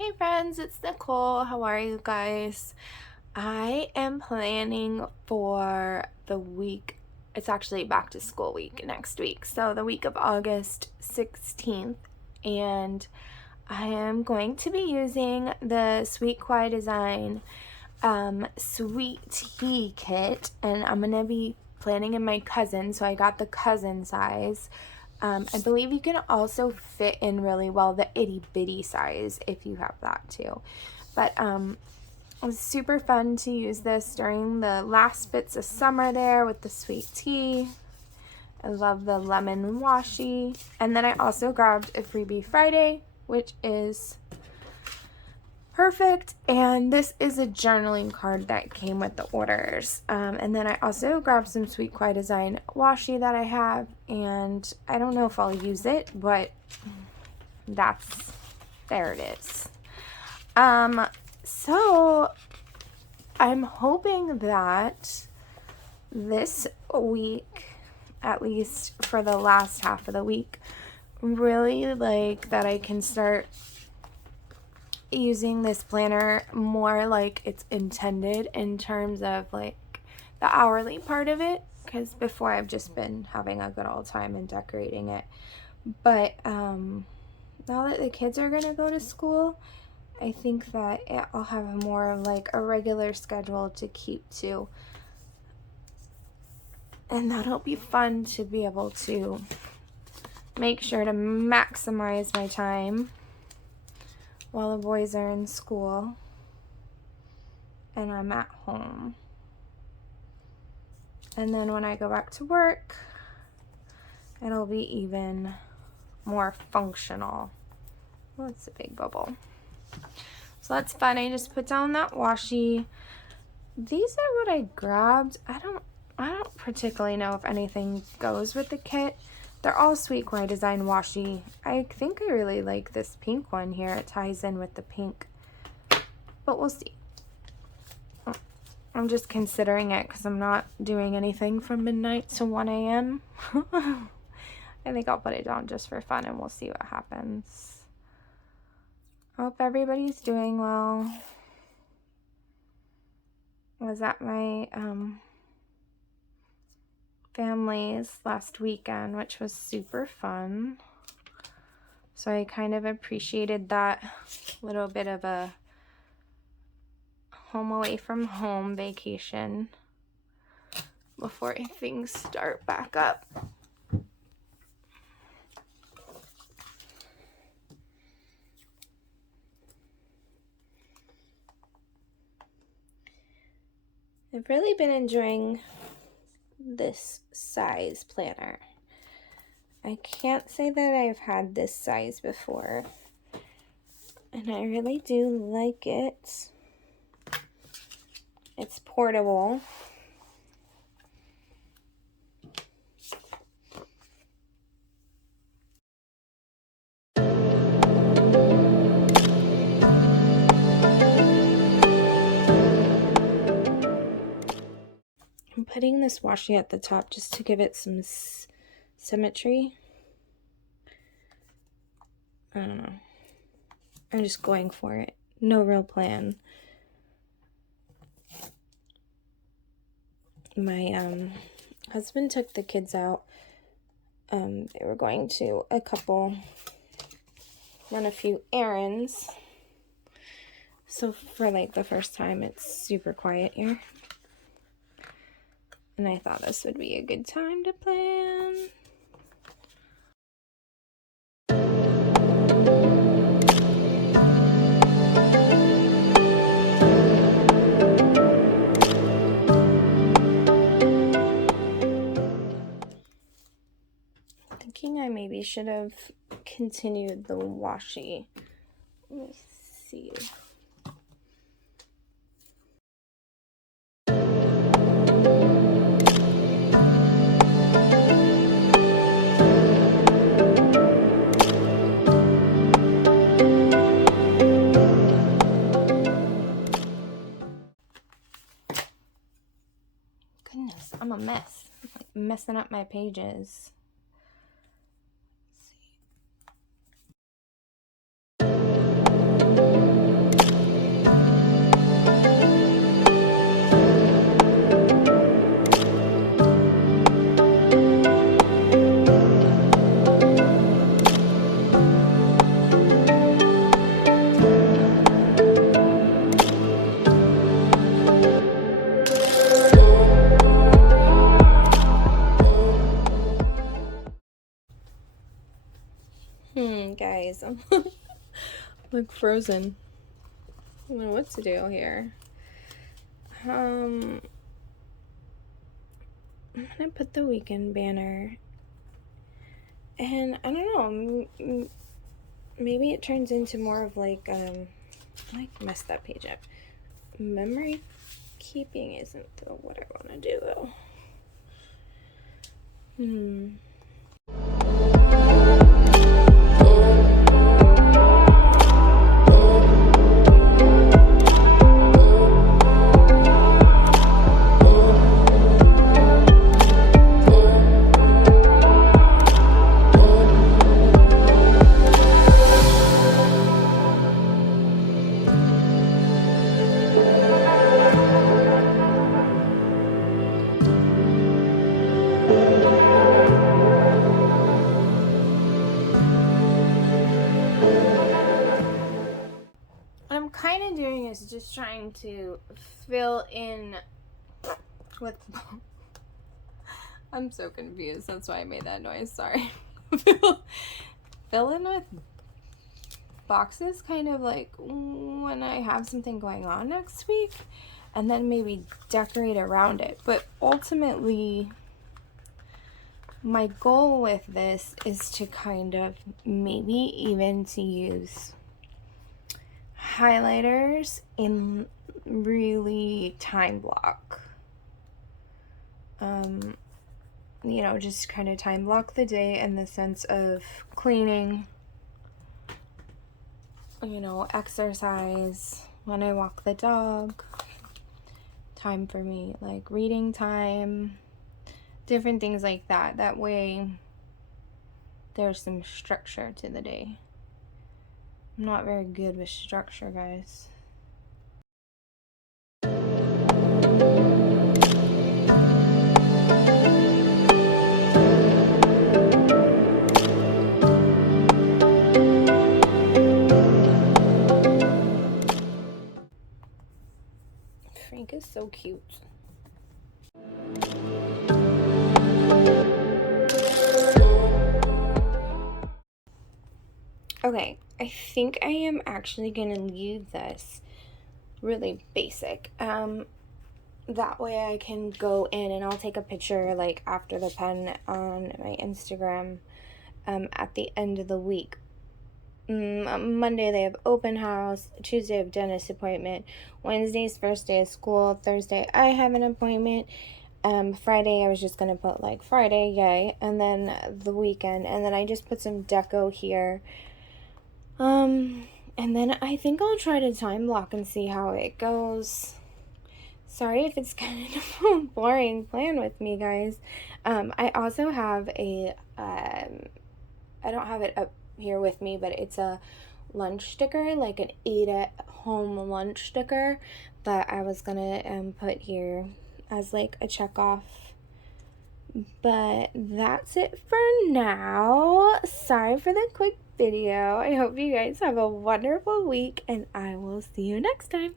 Hey friends, it's Nicole. How are you guys? I am planning for the week. It's actually back to school week next week. So the week of August 16th. And I am going to be using the Sweet Kawaii Design Sweet Tea Kit. And I'm going to be planning in my cousin. So I got the cousin size. I believe you can also fit in really well the itty bitty size if you have that too. But it was super fun to use this during the last bits of summer there with the sweet tea. I love the lemon washi. And then I also grabbed a freebie Friday, which is perfect. And this is a journaling card that came with the orders. And then I also grabbed some Sweet Kawaii Design washi that I have, and I don't know if I'll use it, but there it is. So I'm hoping that this week, at least for the last half of the week, really like that I can start using this planner more like it's intended in terms of like the hourly part of it, because before I've just been having a good old time and decorating it. But now that the kids are gonna go to school, I think that I'll have more of like a regular schedule to keep to, and that'll be fun to be able to make sure to maximize my time while the boys are in school and I'm at home. And then when I go back to work, it'll be even more functional. Oh, it's a big bubble. So that's fun. I just put down that washi. These are what I grabbed. I don't particularly know if anything goes with the kit. They're all Sweet Kawaii Design washi. I think I really like this pink one here. It ties in with the pink, but we'll see. I'm just considering it because I'm not doing anything from midnight to 1 a.m. I think I'll put it down just for fun and we'll see what happens. I hope everybody's doing well. I was at my family's last weekend, which was super fun. So I kind of appreciated that little bit of a home away from home vacation before things start back up. I've really been enjoying this size planner. I can't say that I've had this size before, and I really do like it. It's portable. I'm putting this washi at the top just to give it some symmetry. I don't know. I'm just going for it. No real plan. My husband took the kids out. They were going to run a few errands. So for like the first time, it's super quiet here. And I thought this would be a good time to plan. Thinking I maybe should have continued the washi. Let me see. Goodness, I'm a mess. I'm like messing up my pages. Let's see. Look frozen. I don't know what to do here. I'm gonna put the weekend banner, and I don't know, maybe it turns into more of like, I messed that page up. Memory keeping isn't what I want to do though. I'm kind of doing is just trying to fill in with I'm so confused, that's why I made that noise, sorry. Fill in with boxes kind of like when I have something going on next week, and then maybe decorate around it. But ultimately my goal with this is to kind of maybe even to use highlighters in really time block. You know, just kind of time block the day in the sense of cleaning, you know, exercise, when I walk the dog, time for me, like reading time, different things like that. That way there's some structure to the day. I'm not very good with structure, guys. Frank is so cute. Okay, I think I am actually gonna leave this really basic. That way I can go in and I'll take a picture like after the pen on my Instagram at the end of the week. Monday they have open house, Tuesday I have dentist appointment, Wednesday's first day of school, Thursday I have an appointment, Friday I was just gonna put like Friday, yay, and then the weekend, and then I just put some deco here, and then I think I'll try to time block and see how it goes. Sorry if it's kind of a boring plan with me, guys. I also have a, I don't have it up here with me, but it's a lunch sticker, like an eat at home lunch sticker that I was gonna put here as like a check off. But that's it for now. Sorry for the quick video. I hope you guys have a wonderful week, and I will see you next time.